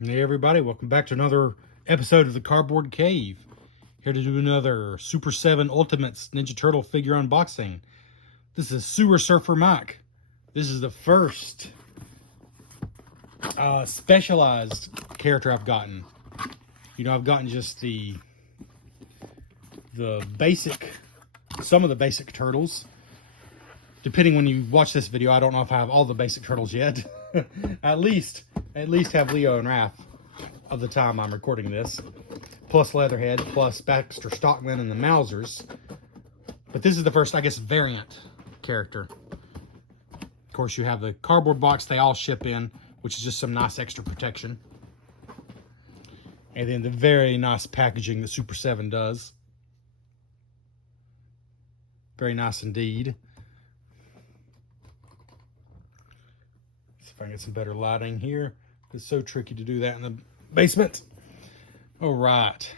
Hey everybody, welcome back to another episode of the Cardboard Cave. Here to do another Super 7 Ultimates Ninja Turtle figure unboxing. This is Sewer Surfer Mike. This is the first specialized character I've gotten. You know, I've gotten just the basic, some of the basic turtles. Depending when you watch this video, I don't know if I have all the basic turtles yet. at least have Leo and Raph of the time I'm recording this, plus Leatherhead, plus Baxter Stockman and the Mousers. But this is the first, I guess, variant character. Of course, you have the cardboard box they all ship in, which is just some nice extra protection. And then the very nice packaging that Super 7 does. Very nice indeed. If I can get some better lighting here. It's so tricky to do that in the basement. All right.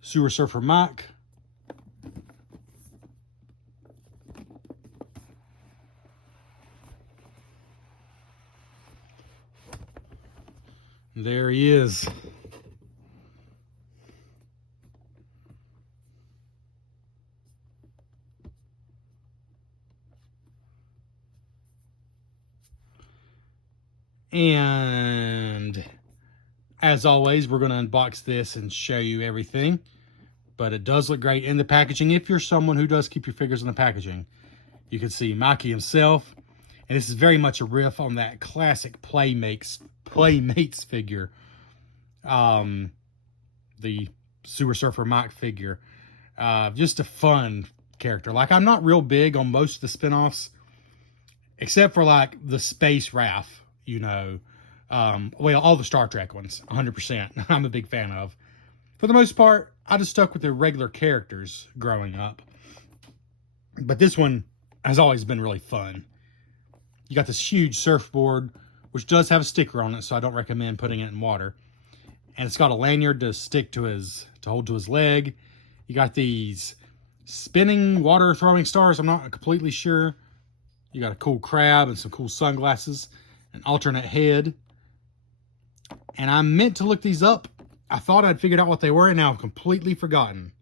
Sewer Surfer Mike. There he is. And as always, we're going to unbox this and show you everything. But it does look great in the packaging if you're someone who does keep your figures in the packaging. You can see Mikey himself. And this is very much a riff on that classic Playmates figure. The Sewer Surfer Mike figure. Just a fun character. Like, I'm not real big on most of the spin-offs. Except for, like, the Space Raph. You know, well, all the Star Trek ones, 100%. I'm a big fan of. For the most part, I just stuck with the regular characters growing up. But this one has always been really fun. You got this huge surfboard, which does have a sticker on it, so I don't recommend putting it in water. And it's got a lanyard to stick to hold to his leg. You got these spinning water throwing stars. I'm not completely sure. You got a cool crab and some cool sunglasses. An alternate head. And I meant to look these up. I thought I'd figured out what they were, and now I've completely forgotten.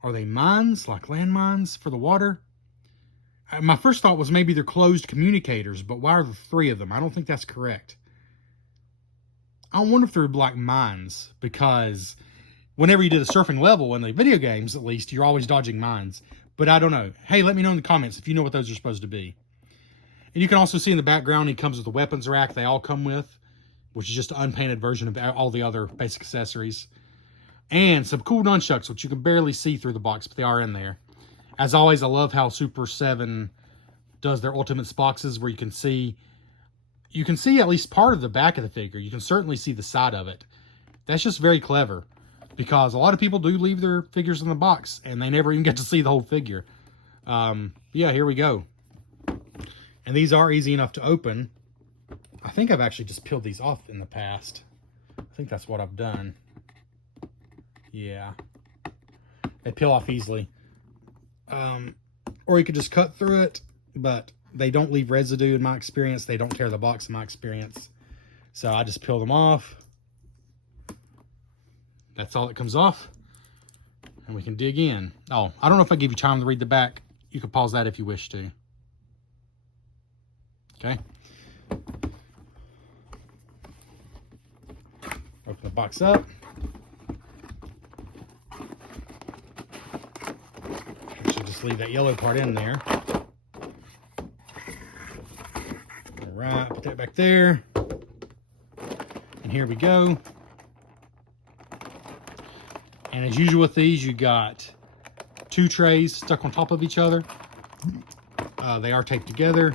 Are they mines, like landmines for the water? My first thought was maybe they're closed communicators, but why are there 3 of them? I don't think that's correct. I wonder if they're like mines, because whenever you did a surfing level in the video games, at least, you're always dodging mines. But I don't know. Hey, let me know in the comments if you know what those are supposed to be. And you can also see in the background, he comes with a weapons rack they all come with, which is just an unpainted version of all the other basic accessories. And some cool nunchucks, which you can barely see through the box, but they are in there. As always, I love how Super 7 does their Ultimates boxes, where you can see at least part of the back of the figure. You can certainly see the side of it. That's just very clever, because a lot of people do leave their figures in the box, and they never even get to see the whole figure. Yeah, here we go. And these are easy enough to open. I think I've actually just peeled these off in the past. I think that's what I've done. Yeah. They peel off easily. Or you could just cut through it, but they don't leave residue in my experience. They don't tear the box in my experience. So I just peel them off. That's all that comes off. And we can dig in. Oh, I don't know if I give you time to read the back. You can pause that if you wish to. Okay. Open the box up. Actually, just leave that yellow part in there. All right, put that back there. And here we go. And as usual with these, you got 2 trays stuck on top of each other. They are taped together.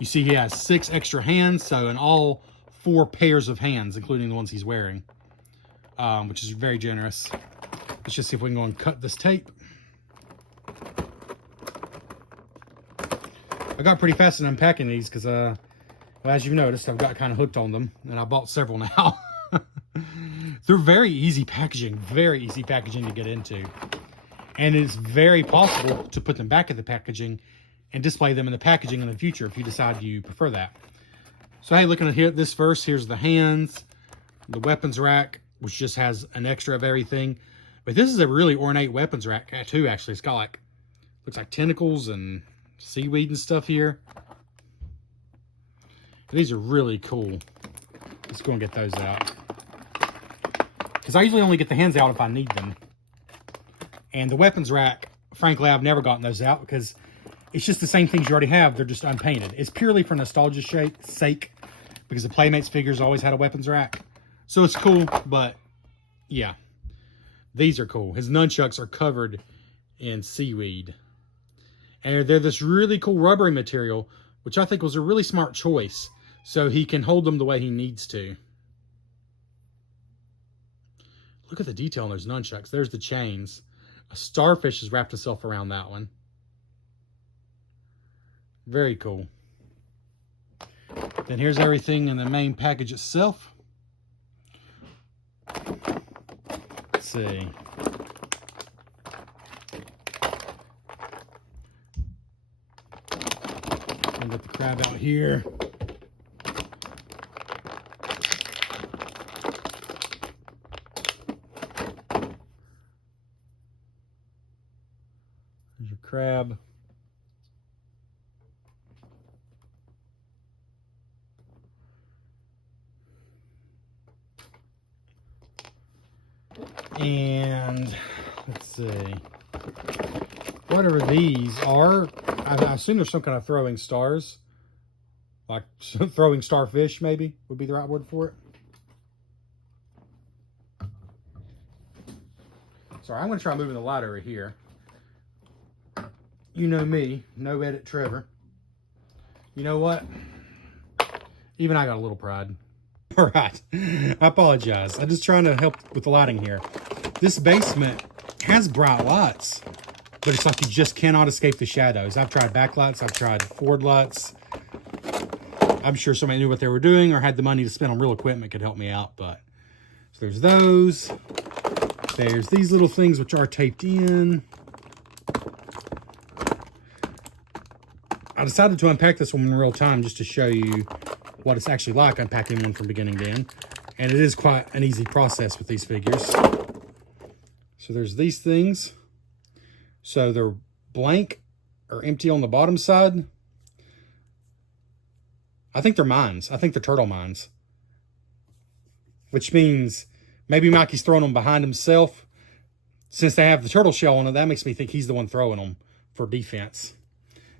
You see he has 6 extra hands, so in all 4 pairs of hands, including the ones he's wearing, which is very generous. Let's just see if we can go and cut this tape. I got pretty fast in unpacking these because, well, as you've noticed, I've got kind of hooked on them, and I bought several now. They're very easy packaging to get into. And it's very possible to put them back in the packaging and display them in the packaging in the future if you decide you prefer that. So hey, looking at here, this first, here's the hands, the weapons rack, which just has an extra of everything. But this is a really ornate weapons rack too, actually. It's got like, looks like tentacles and seaweed and stuff here. These are really cool. Let's go and get those out. Because I usually only get the hands out if I need them. And the weapons rack, frankly, I've never gotten those out because it's just the same things you already have. They're just unpainted. It's purely for nostalgia's sake because the Playmates figures always had a weapons rack. So it's cool, but yeah. These are cool. His nunchucks are covered in seaweed. And they're this really cool rubbery material, which I think was a really smart choice. So he can hold them the way he needs to. Look at the detail on those nunchucks. There's the chains. A starfish has wrapped itself around that one. Very cool. Then here's everything in the main package itself. Let's see. I'll get the crab out here. There's your crab. And let's see, whatever these are, I assume there's some kind of throwing stars, like throwing starfish maybe would be the right word for it. Sorry, I'm going to try moving the light over here. You know me, no edit Trevor. You know what? Even I got a little pride. All right, I apologize. I'm just trying to help with the lighting here. This basement has bright lights, but it's like you just cannot escape the shadows. I've tried backlights, I've tried forward lights. I'm sure somebody knew what they were doing or had the money to spend on real equipment could help me out, but so there's those. There's these little things which are taped in. I decided to unpack this one in real time just to show you what it's actually like unpacking one from beginning to end. And it is quite an easy process with these figures. So there's these things. So they're blank or empty on the bottom side. I think they're mines. I think they're turtle mines. Which means maybe Mikey's throwing them behind himself. Since they have the turtle shell on it, that makes me think he's the one throwing them for defense.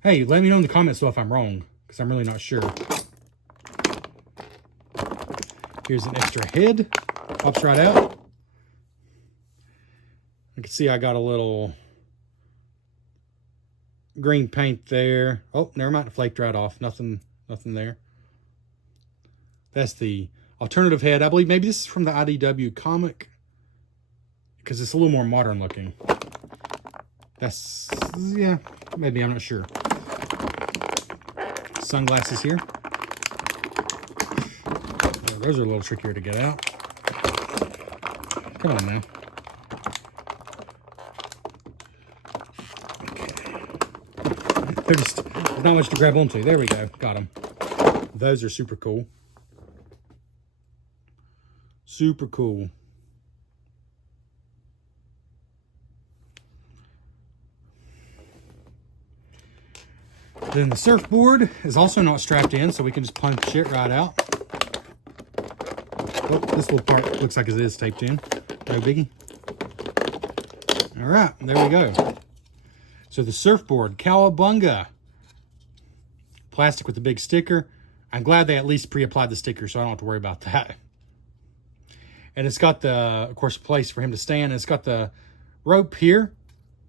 Hey, let me know in the comments though if I'm wrong, because I'm really not sure. Here's an extra head. Pops right out. You can see I got a little green paint there. Oh, never mind. It flaked right off. Nothing there. That's the alternative head. I believe maybe this is from the IDW comic because it's a little more modern looking. That's, yeah, maybe. I'm not sure. Sunglasses here. Those are a little trickier to get out. Come on now. Okay. There's not much to grab onto. There we go. Got them. Those are super cool. Super cool. Then the surfboard is also not strapped in, so we can just punch it right out. Oh, this little part looks like it is taped in. No biggie. All right, there we go. So the surfboard, Cowabunga. Plastic with a big sticker. I'm glad they at least pre-applied the sticker so I don't have to worry about that. And it's got the, of course, place for him to stand. And it's got the rope here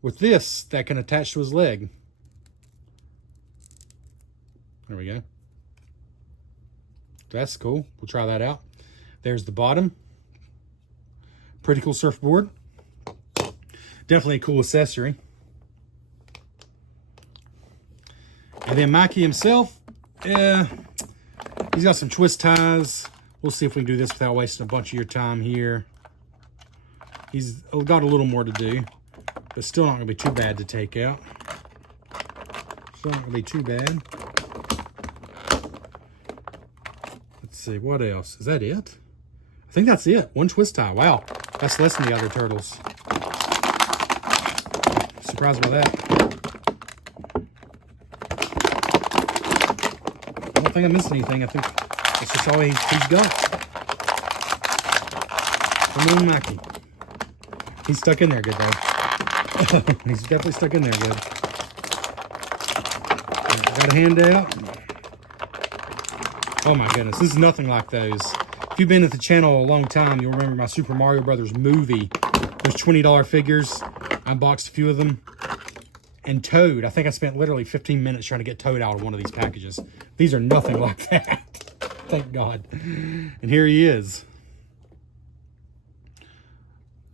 with this that can attach to his leg. There we go. That's cool. We'll try that out. There's the bottom. Pretty cool surfboard. Definitely a cool accessory. And then Mikey himself, he's got some twist ties. We'll see if we can do this without wasting a bunch of your time here. He's got a little more to do, but still not going to be too bad to take out. Still not going to be too bad. Let's see, what else? Is that it? I think that's it. One twist tie. Wow, that's less than the other turtles. Surprised by that. I don't think I missed anything. I think that's just all he's got. From little Mackie. He's stuck in there good, though. He's definitely stuck in there good. Got a hand out. Oh my goodness, this is nothing like those. If you've been at the channel a long time, you'll remember my Super Mario Brothers movie. Those $20 figures. I unboxed a few of them. And Toad, I think I spent literally 15 minutes trying to get Toad out of one of these packages. These are nothing like that. Thank God. And here he is.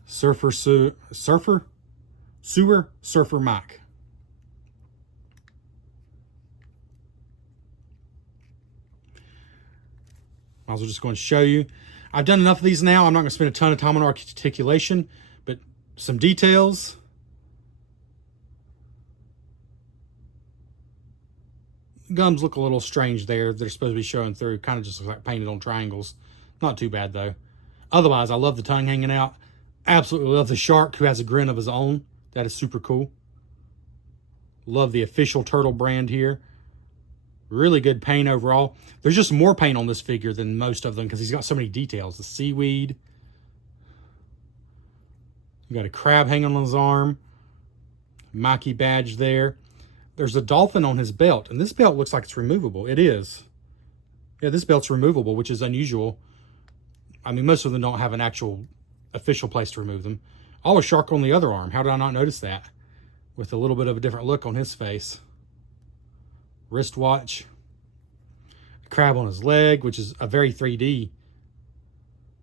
Sewer Surfer Mike. Might as well just go and show you. I've done enough of these now. I'm not going to spend a ton of time on articulation, but some details. Gums look a little strange there. They're supposed to be showing through. Kind of just looks like painted on triangles. Not too bad, though. Otherwise, I love the tongue hanging out. Absolutely love the shark who has a grin of his own. That is super cool. Love the official turtle brand here. Really good paint overall. There's just more paint on this figure than most of them because he's got so many details. The seaweed. You got a crab hanging on his arm. Mikey badge there. There's a dolphin on his belt, and this belt looks like it's removable. It is. Yeah, this belt's removable, which is unusual. I mean, most of them don't have an actual official place to remove them. Oh, a shark on the other arm. How did I not notice that? With a little bit of a different look on his face. Wristwatch. Crab on his leg, which is a very 3D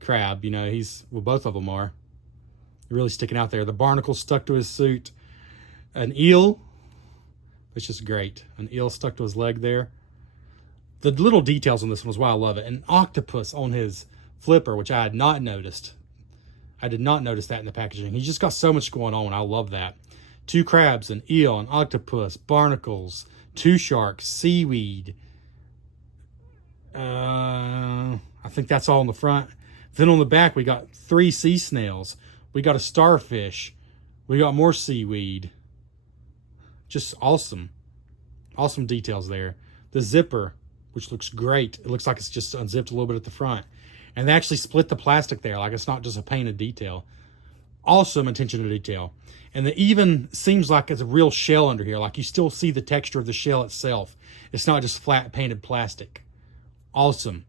crab. You know, well, both of them are. Really sticking out there. The barnacle stuck to his suit. An eel. It's just great. An eel stuck to his leg there. The little details on this one is why I love it. An octopus on his flipper, which I had not noticed. I did not notice that in the packaging. He's just got so much going on. I love that. 2 crabs, an eel, an octopus, barnacles, 2 sharks, seaweed. I think that's all on the front. Then on the back, we got 3 sea snails. We got a starfish. We got more seaweed. Just awesome. Awesome details there. The zipper, which looks great. It looks like it's just unzipped a little bit at the front. And they actually split the plastic there, like it's not just a painted detail. Awesome attention to detail. And it even seems like it's a real shell under here. Like you still see the texture of the shell itself. It's not just flat painted plastic. Awesome.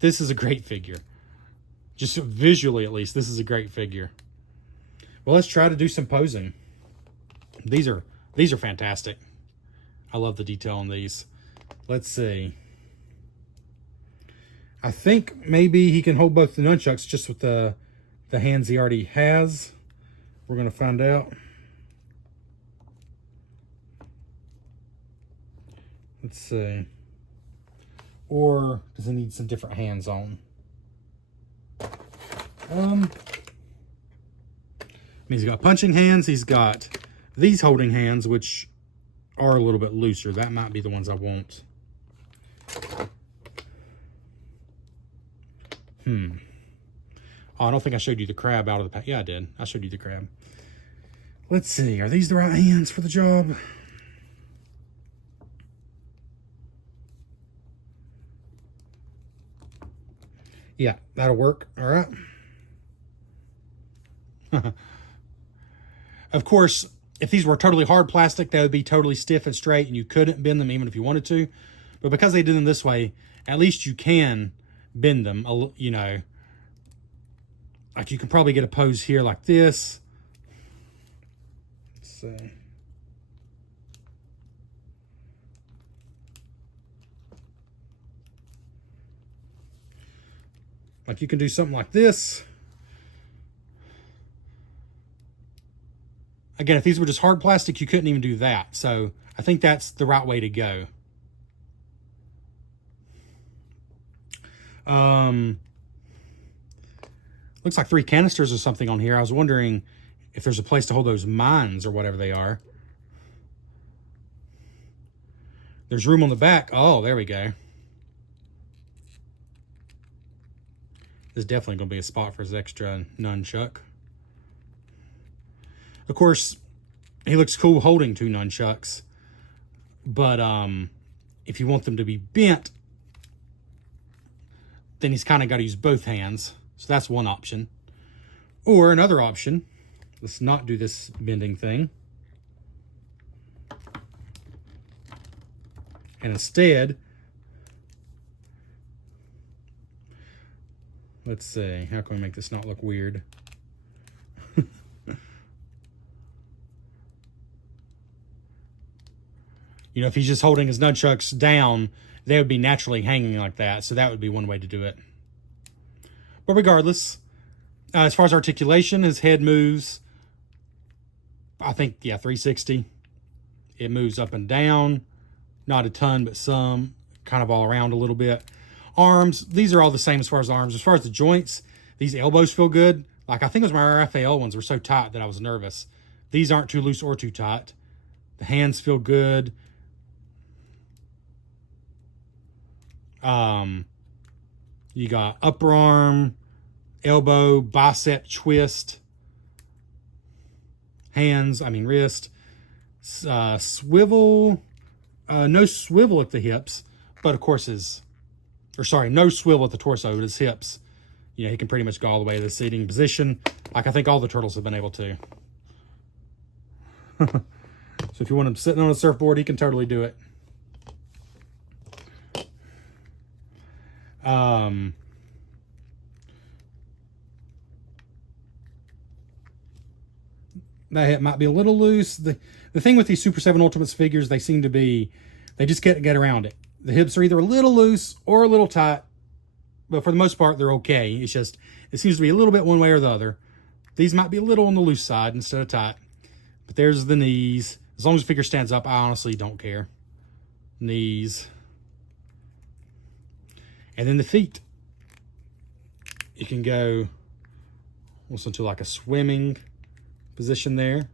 This is a great figure. Just visually, at least, this is a great figure. Well, let's try to do some posing. These are fantastic. I love the detail on these. Let's see. I think maybe he can hold both the nunchucks just with the hands he already has. We're going to find out. Let's see. Or does he need some different hands on? He's got punching hands. He's got these holding hands, which are a little bit looser. That might be the ones I want. Oh, I don't think I showed you the crab out of the pack. Yeah, I did. I showed you the crab. Let's see. Are these the right hands for the job? Yeah, that'll work. All right. Of course, if these were totally hard plastic, they would be totally stiff and straight, and you couldn't bend them even if you wanted to. But because they did them this way, at least you can bend them, you know. Like you can probably get a pose here like this. Let's see. Like you can do something like this. Again, if these were just hard plastic, you couldn't even do that. So I think that's the right way to go. Looks like 3 canisters or something on here. I was wondering if there's a place to hold those mines or whatever they are. There's room on the back. Oh, there we go. There's definitely going to be a spot for his extra nunchuck. Of course, he looks cool holding 2 nunchucks. But if you want them to be bent, then he's kind of got to use both hands. So that's one option. Or another option, let's not do this bending thing. And instead, let's see, how can we make this not look weird? You know, if he's just holding his nunchucks down, they would be naturally hanging like that. So that would be one way to do it. But regardless, as far as articulation, his head moves, I think, yeah, 360. It moves up and down. Not a ton, but some. Kind of all around a little bit. Arms, these are all the same as far as arms. As far as the joints, these elbows feel good. Like, I think it was my Raphael ones were so tight that I was nervous. These aren't too loose or too tight. The hands feel good. You got upper arm, elbow, bicep twist, hands, wrist, swivel, no swivel at the hips, but of course no swivel at the torso, but his hips, you know, he can pretty much go all the way to the sitting position, like I think all the turtles have been able to. So if you want him sitting on a surfboard, he can totally do it. That hip might be a little loose. The thing with these Super 7 Ultimates figures, they just get around it. The hips are either a little loose or a little tight, but for the most part, they're okay. It's just, it seems to be a little bit one way or the other. These might be a little on the loose side instead of tight, but there's the knees. As long as the figure stands up, I honestly don't care. Knees. And then the feet. You can go also to like a swimming position there.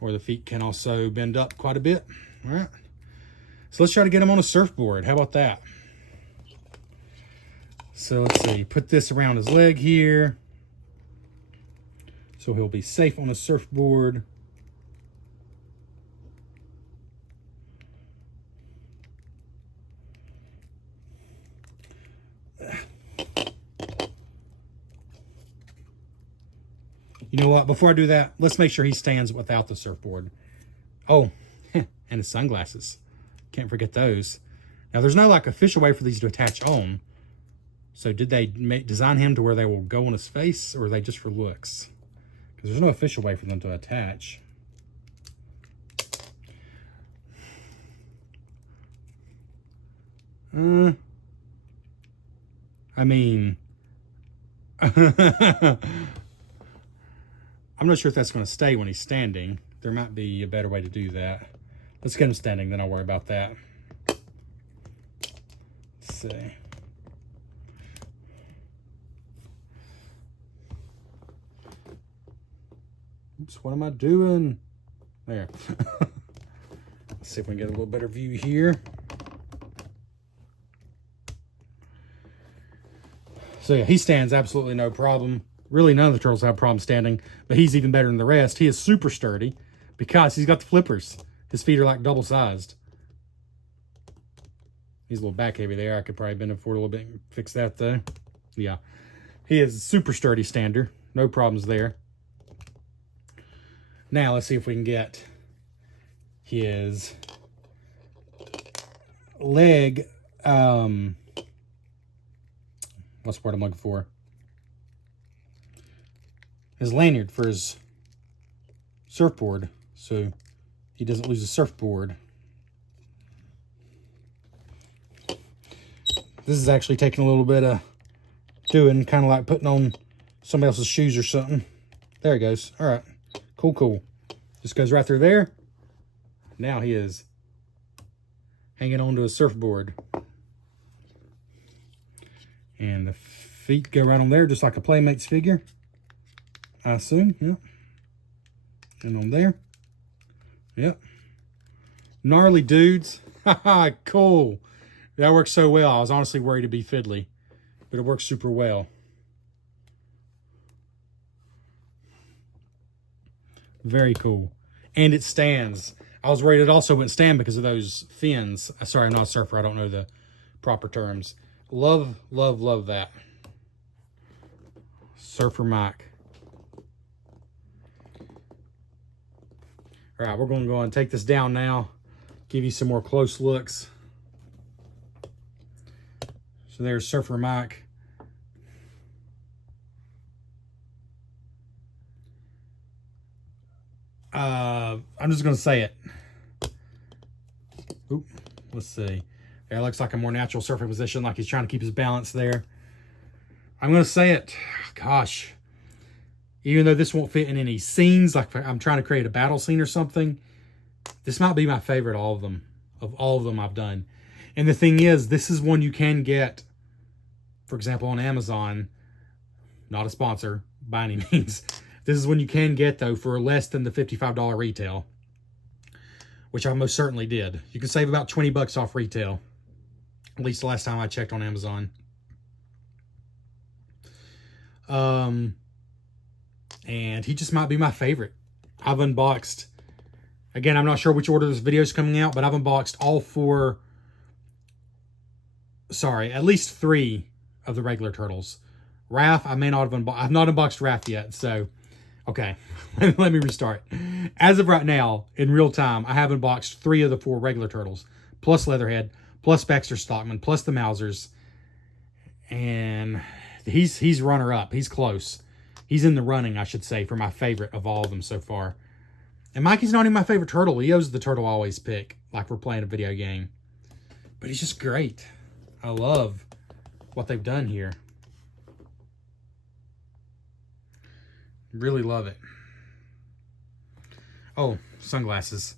Or the feet can also bend up quite a bit. All right. So let's try to get him on a surfboard. How about that? So let's see. Put this around his leg here. So he'll be safe on a surfboard. You know what? Before I do that, let's make sure he stands without the surfboard. Oh, and his sunglasses. Can't forget those. Now, there's no like official way for these to attach on. So did they design him to where they will go on his face, or are they just for looks? Because there's no official way for them to attach. I'm not sure if that's going to stay when he's standing. There might be a better way to do that. Let's get him standing, then I'll worry about that. Let's see. Oops, what am I doing? There. Let's see if we can get a little better view here. So yeah, he stands absolutely no problem. Really, none of the turtles have a problem standing, but he's even better than the rest. He is super sturdy because he's got the flippers. His feet are like double-sized. He's a little back heavy there. I could probably bend him forward a little bit and fix that, though. Yeah. He is a super sturdy stander. No problems there. Now, let's see if we can get his leg, what's the word I'm looking for? His lanyard for his surfboard, so he doesn't lose his surfboard. This is actually taking a little bit of doing, kind of like putting on somebody else's shoes or something. There it goes. All right. Cool, cool. Just goes right through there. Now he is hanging onto a surfboard. And the feet go right on there, just like a Playmates figure. I assume, yep. And on there. Yep. Gnarly dudes. Haha, cool. That works so well. I was honestly worried to be fiddly. but it works super well. Very cool. And it stands. I was worried it also wouldn't stand because of those fins. Sorry, I'm not a surfer. I don't know the proper terms. Love, love, love that. Surfer Mike. All right, we're going to go and take this down now. Give you some more close looks. So there's Surfer Mike. I'm just going to say it. Oop, let's see. There, it looks like a more natural surfing position, like he's trying to keep his balance there. I'm going to say it. Gosh. Even though this won't fit in any scenes, like I'm trying to create a battle scene or something, this might be my favorite of all of them I've done. And the thing is, this is one you can get, for example, on Amazon. Not a sponsor by any means. This is one you can get, though, for less than the $55 retail, which I most certainly did. You can save about 20 bucks off retail, at least the last time I checked on Amazon. And he just might be my favorite. I've unboxed, again, I'm not sure which order this video is coming out, but I've unboxed all four, sorry, at least 3 of the regular turtles. Raph, I may not have unboxed. I've not unboxed Raph yet, so okay. Let me restart. As of right now, in real time, I have unboxed 3 of the 4 regular turtles, plus Leatherhead, plus Baxter Stockman, plus the Mousers, and he's runner up. He's close. He's in the running, I should say, for my favorite of all of them so far. And Mikey's not even my favorite turtle. Leo's the turtle I always pick, like we're playing a video game. But he's just great. I love what they've done here. Really love it. Oh, sunglasses.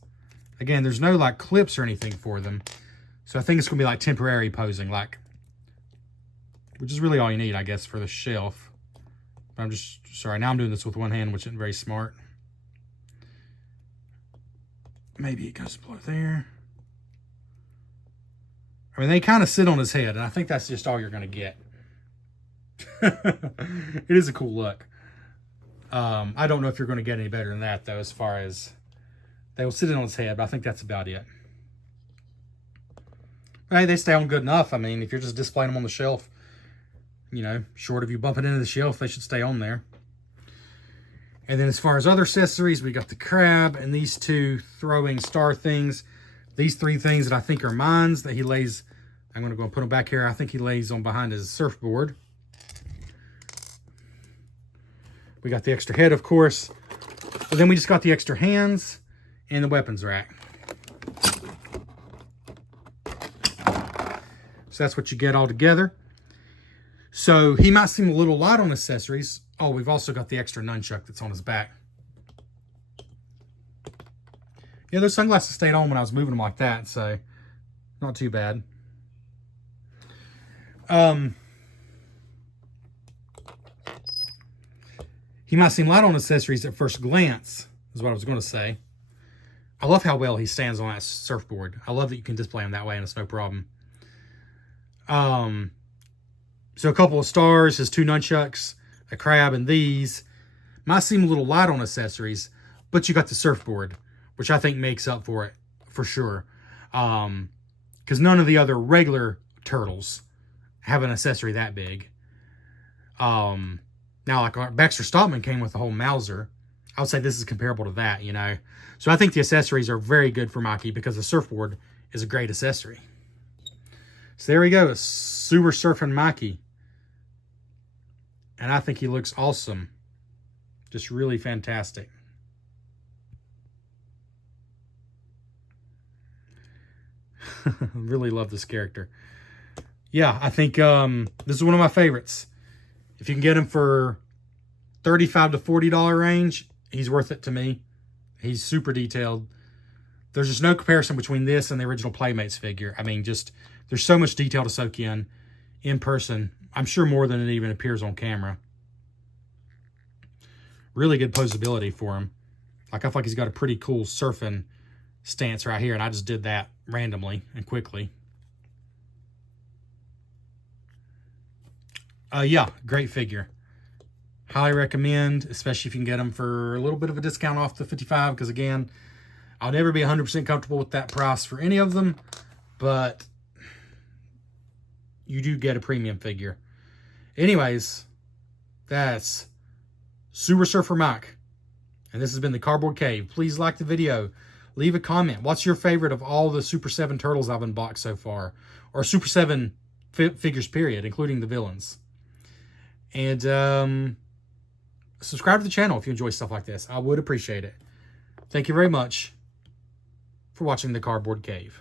Again, there's no like clips or anything for them. So I think it's going to be like temporary posing, like, which is really all you need, I guess, for the shelf. But I'm just, sorry, now I'm doing this with one hand, which isn't very smart. Maybe it goes below there. I mean, they kind of sit on his head, and I think that's just all you're going to get. It is a cool look. I don't know if you're going to get any better than that, though, as far as they will sit in on his head, but I think that's about it. But hey, they stay on good enough. I mean, if you're just displaying them on the shelf, you know, short of you bumping into the shelf, they should stay on there. And then as far as other accessories, we got the crab and these 2 throwing star things. These 3 things that I think are mines that he lays. I'm going to go and put them back here. I think he lays on behind his surfboard. We got the extra head, of course. But then we just got the extra hands and the weapons rack. So that's what you get all together. So he might seem a little light on accessories. Oh, we've also got the extra nunchuck that's on his back. Yeah, those sunglasses stayed on when I was moving them like that, so not too bad. He might seem light on accessories at first glance, is what I was going to say. I love how well he stands on that surfboard. I love that you can display him that way and it's no problem. So a couple of stars, his 2 nunchucks, a crab, and these might seem a little light on accessories, but you got the surfboard, which I think makes up for it for sure. Because none of the other regular turtles have an accessory that big. Now, like our Baxter Stockman came with the whole Mauser. I would say this is comparable to that, you know. So I think the accessories are very good for Mikey because the surfboard is a great accessory. So there we go, a Super Surfing Mikey. And I think he looks awesome. Just really fantastic. Really love this character. Yeah, I think this is one of my favorites. If you can get him for $35 to $40 range, he's worth it to me. He's super detailed. There's just no comparison between this and the original Playmates figure. I mean, just there's so much detail to soak in person. I'm sure more than it even appears on camera. Really good posability for him. Like, I feel like he's got a pretty cool surfing stance right here, and I just did that randomly and quickly. Yeah, great figure. Highly recommend, especially if you can get them for a little bit of a discount off the 55, because again, I'll never be 100% comfortable with that price for any of them, but you do get a premium figure. Anyways, that's Super Surfer Mike, and this has been the Cardboard Cave. Please like the video. Leave a comment. What's your favorite of all the Super 7 Turtles I've unboxed so far? Or Super 7 figures, period, including the villains. And subscribe to the channel if you enjoy stuff like this. I would appreciate it. Thank you very much for watching the Cardboard Cave.